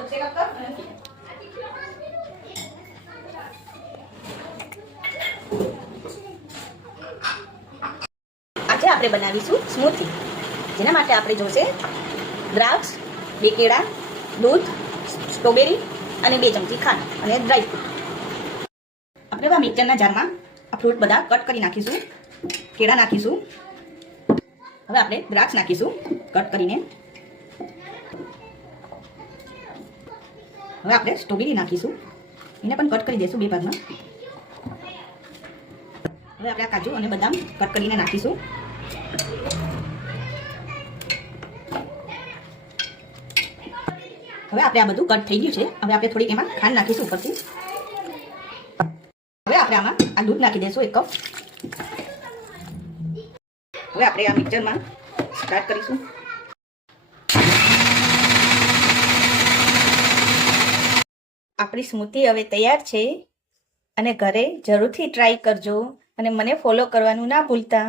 આજે આપણે બનાવીશું સ્મૂથી, જેના માટે આપણે જોશે દ્રાક્ષ, 2 કેળા, દૂધ, સ્ટ્રોબેરી અને 2 ચમચી ખાંડ અને ડ્રાય ફ્રૂટ. આપણે આ મિક્સરના જારમાં આ ફ્રૂટ બધા કટ કરી નાખીશું. કેળા નાખીશું. હવે આપણે દ્રાક્ષ નાખીશું કટ કરીને. હવે આપણે સ્ટ્રોબેરી નાખીશું. એને પણ કટ કરી દઈશું 2 ભાગમાં. હવે આપણે આ કાજુ અને બદામ કટ કરીને નાખીશું. હવે આપણે આ બધું કટ થઈ ગયું છે. હવે આપણે થોડીક એમાં ખાંડ નાખીશું ઉપરથી. હવે આપણે આમાં આ દૂધ નાખી દઈશું 1 કપ. હવે આપણે આ મિક્સરમાં સ્ટાર્ટ કરીશું. આપણી સ્મૂથી હવે તૈયાર છે અને ઘરે જરૂરથી ટ્રાય કરજો અને મને ફોલો કરવાનું ના ભૂલતા.